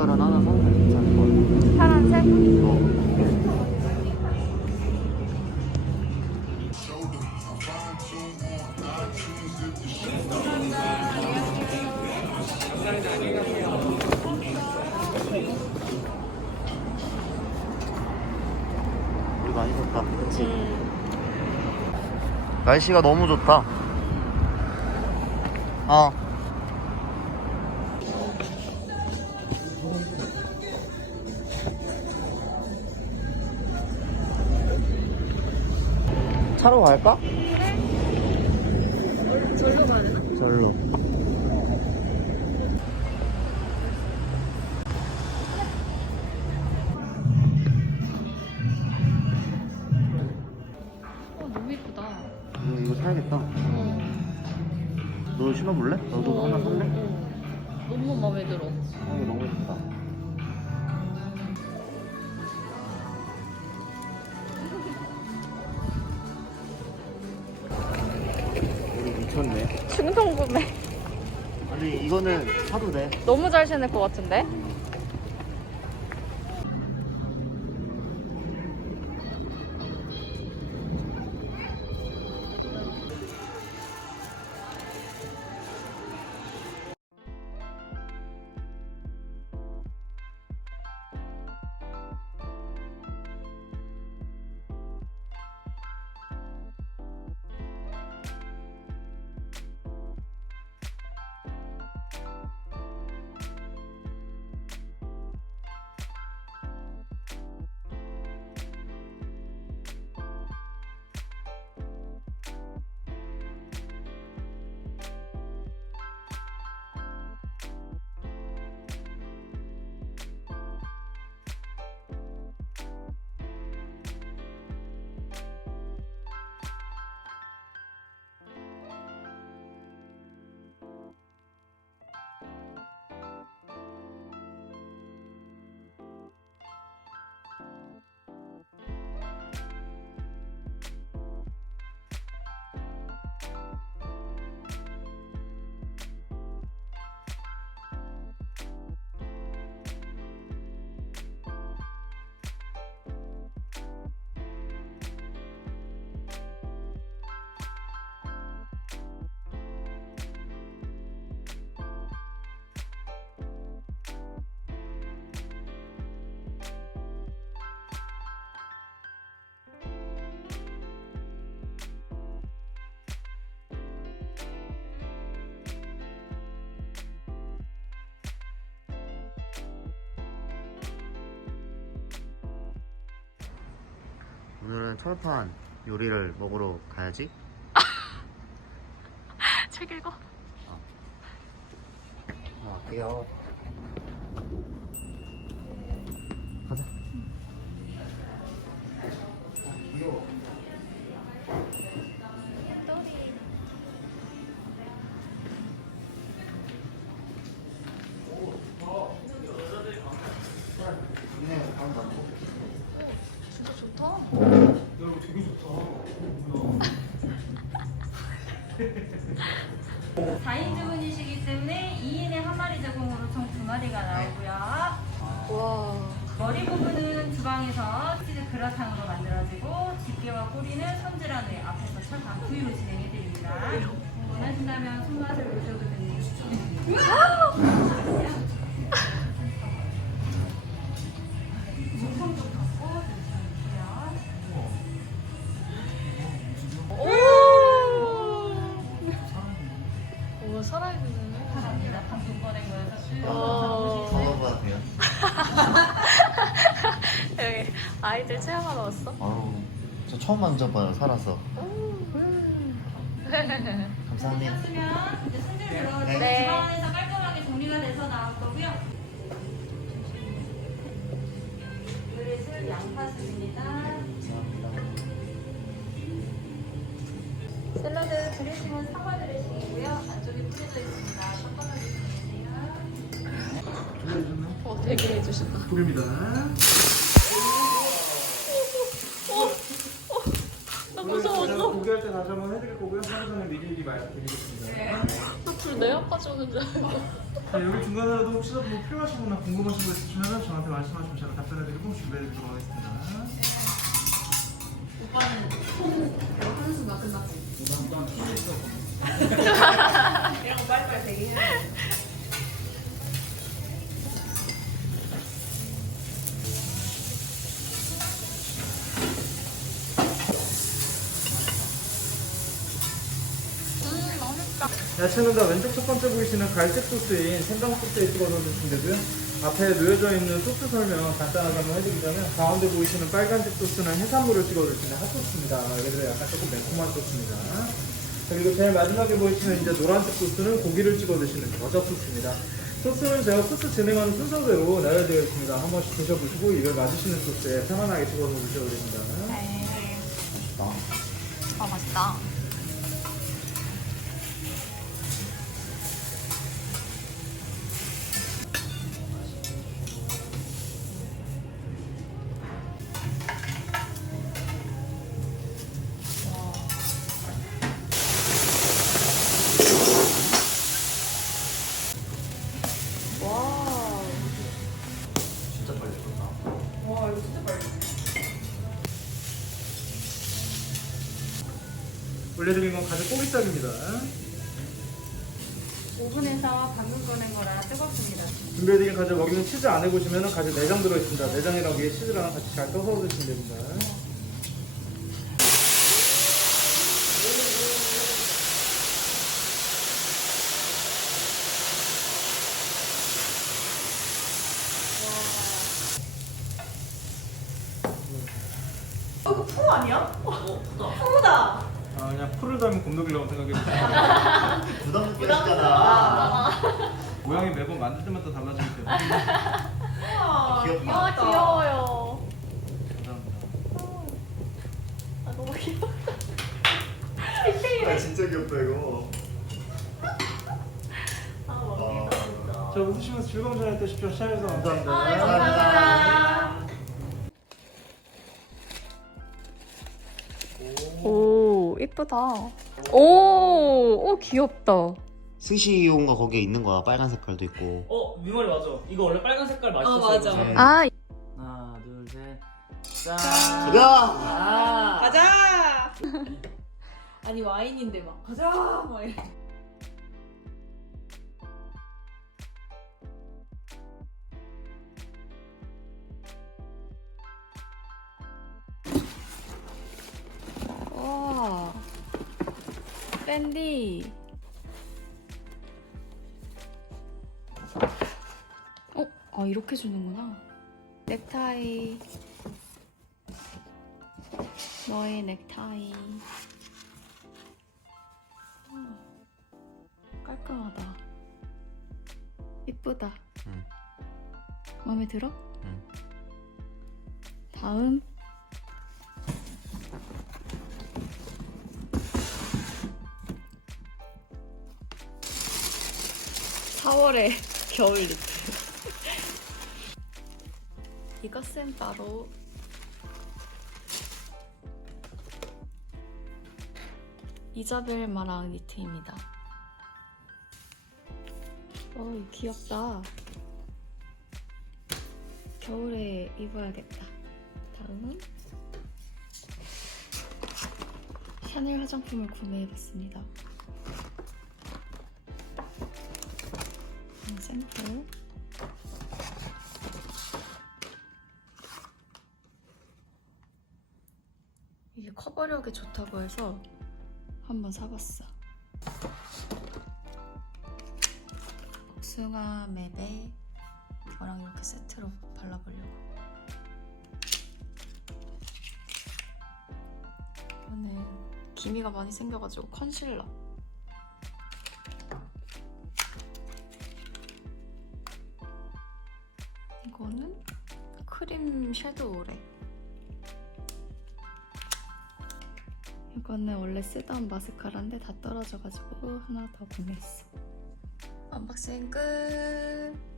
색깔은 하나 사면 괜찮을 것 같아. 파란색? 어. 우리 많이 샀다. 그치? 날씨가 너무 좋다. 어. 차로 갈까? 절로 가야 되나? 절로. 어, 너무 예쁘다. 음, 이거 사야겠다. 어. 너 신어볼래? 너도 하나 살래? 어. 너무 마음에 들어. 충동 구매. 아니 이거는 사도 돼. 너무 잘 신을 것 같은데? 오늘은 철판 요리를 먹으러 가야지. 책 읽어. 아, 귀여워. 4인 주문이시기 때문에 2인에 한 마리 제공으로 총 두 마리가 나오고요. 와. 머리 부분은 주방에서 치즈 그라탕으로 만들어지고 집게와 꼬리는 손질한 후에 앞에서 철판 구이로 진행해드립니다. 네. 원하신다면 손맛을 보셔도 되는 추천드립니다. 체험하러 왔어? 아우, 저 처음 만져봐요, 살아서. 감사합니다. 되셨으면 이제 손질 들어올 때 네. 주방에서 깔끔하게 정리가 돼서 나올 거고요. 그릇은 양파슬입니다. 샐러드 드레싱은 사과 드레싱이고요. 안쪽에 뿌려져 있습니다. 섞어서 드시면 돼요. 어, 되게 해주신다. 부릅니다. 나 무서웠어. 고기할 때 다시 한번 해드릴 거고요. 하루 전에 미리 말씀드리겠습니다. 앞으로 내가 빠져오는 줄 알고. 네, 여기 중간에도 혹시라도 뭐 필요하신 거나 궁금하신 거 있으시면 저한테 말씀하시면 제가 답변해드리고 준비해드리도록 하겠습니다. 야 채는 다 왼쪽 첫 번째 보이시는 갈색 소스인 생강 소스에 찍어서 되고요. 앞에 놓여져 있는 소스 설명 간단하게 한번 해드리자면 가운데 보이시는 빨간색 소스는 해산물을 찍어 드시는 핫소스입니다. 그래서 약간 조금 매콤한 소스입니다. 그리고 제일 마지막에 보이시는 이제 노란색 소스는 고기를 찍어 드시는 겨자 소스입니다. 소스는 제가 소스 진행하는 순서대로 나열되어 있습니다. 한 번씩 드셔보시고 입에 맞으시는 소스에 편안하게 찍어서 드셔도 됩니다. 아 맛있다. 진짜 빨리 끓다. 올려드린 건 가죽 꼬리살입니다. 오븐에서 방금 꺼낸 거라 뜨겁습니다. 준비해드린 가죽 먹이는 치즈 안에 보시면 가죽 내장 들어있습니다. 내장이랑 위에 치즈랑 같이 잘 떠서 드시면 됩니다. 곰돌이라고 생각해보세요. 부담 느끼시잖아 모양이 매번 만들 때마다 달라지기 때문에. 귀엽다. 아 귀여워요. 감사합니다. 아 너무 귀여워. 아, 진짜 귀엽다 이거. 아 먹이다. 자, 웃으시면서 즐거운 시간 되십시오. 시청해주셔서 감사합니다. 아, 감사합니다. 오 이쁘다. 오, 오 귀엽다. 스시용가 거기에 있는 거야. 빨간 색깔도 있고. 어, 위머리 맞아. 이거 원래 빨간 색깔 맛있었어. 아, 맞아. 네. 아 하나, 둘, 셋. 짠. 야! 아. 가자. 아니 와인인데 막 가자 막 이래. 와. 밴디. 어, 아 이렇게 주는구나. 넥타이. 너의 넥타이. 어, 깔끔하다. 이쁘다. 응. 마음에 들어? 응. 다음. 사월의 겨울 니트. 이것은 바로 이자벨 마랑 니트입니다. 어, 귀엽다. 겨울에 입어야겠다. 다음은 샤넬 화장품을 구매해봤습니다. 샘플. 이게 커버력이 좋다고 해서 한번 사봤어. 복숭아 맵에 저랑 이렇게 세트로 발라보려고. 이거는 기미가 많이 생겨가지고 컨실러. 이거는 크림 섀도우래. 이거는 원래 쓰던 마스카라인데 다 떨어져가지고 하나 더 구매했어. 언박싱 끝.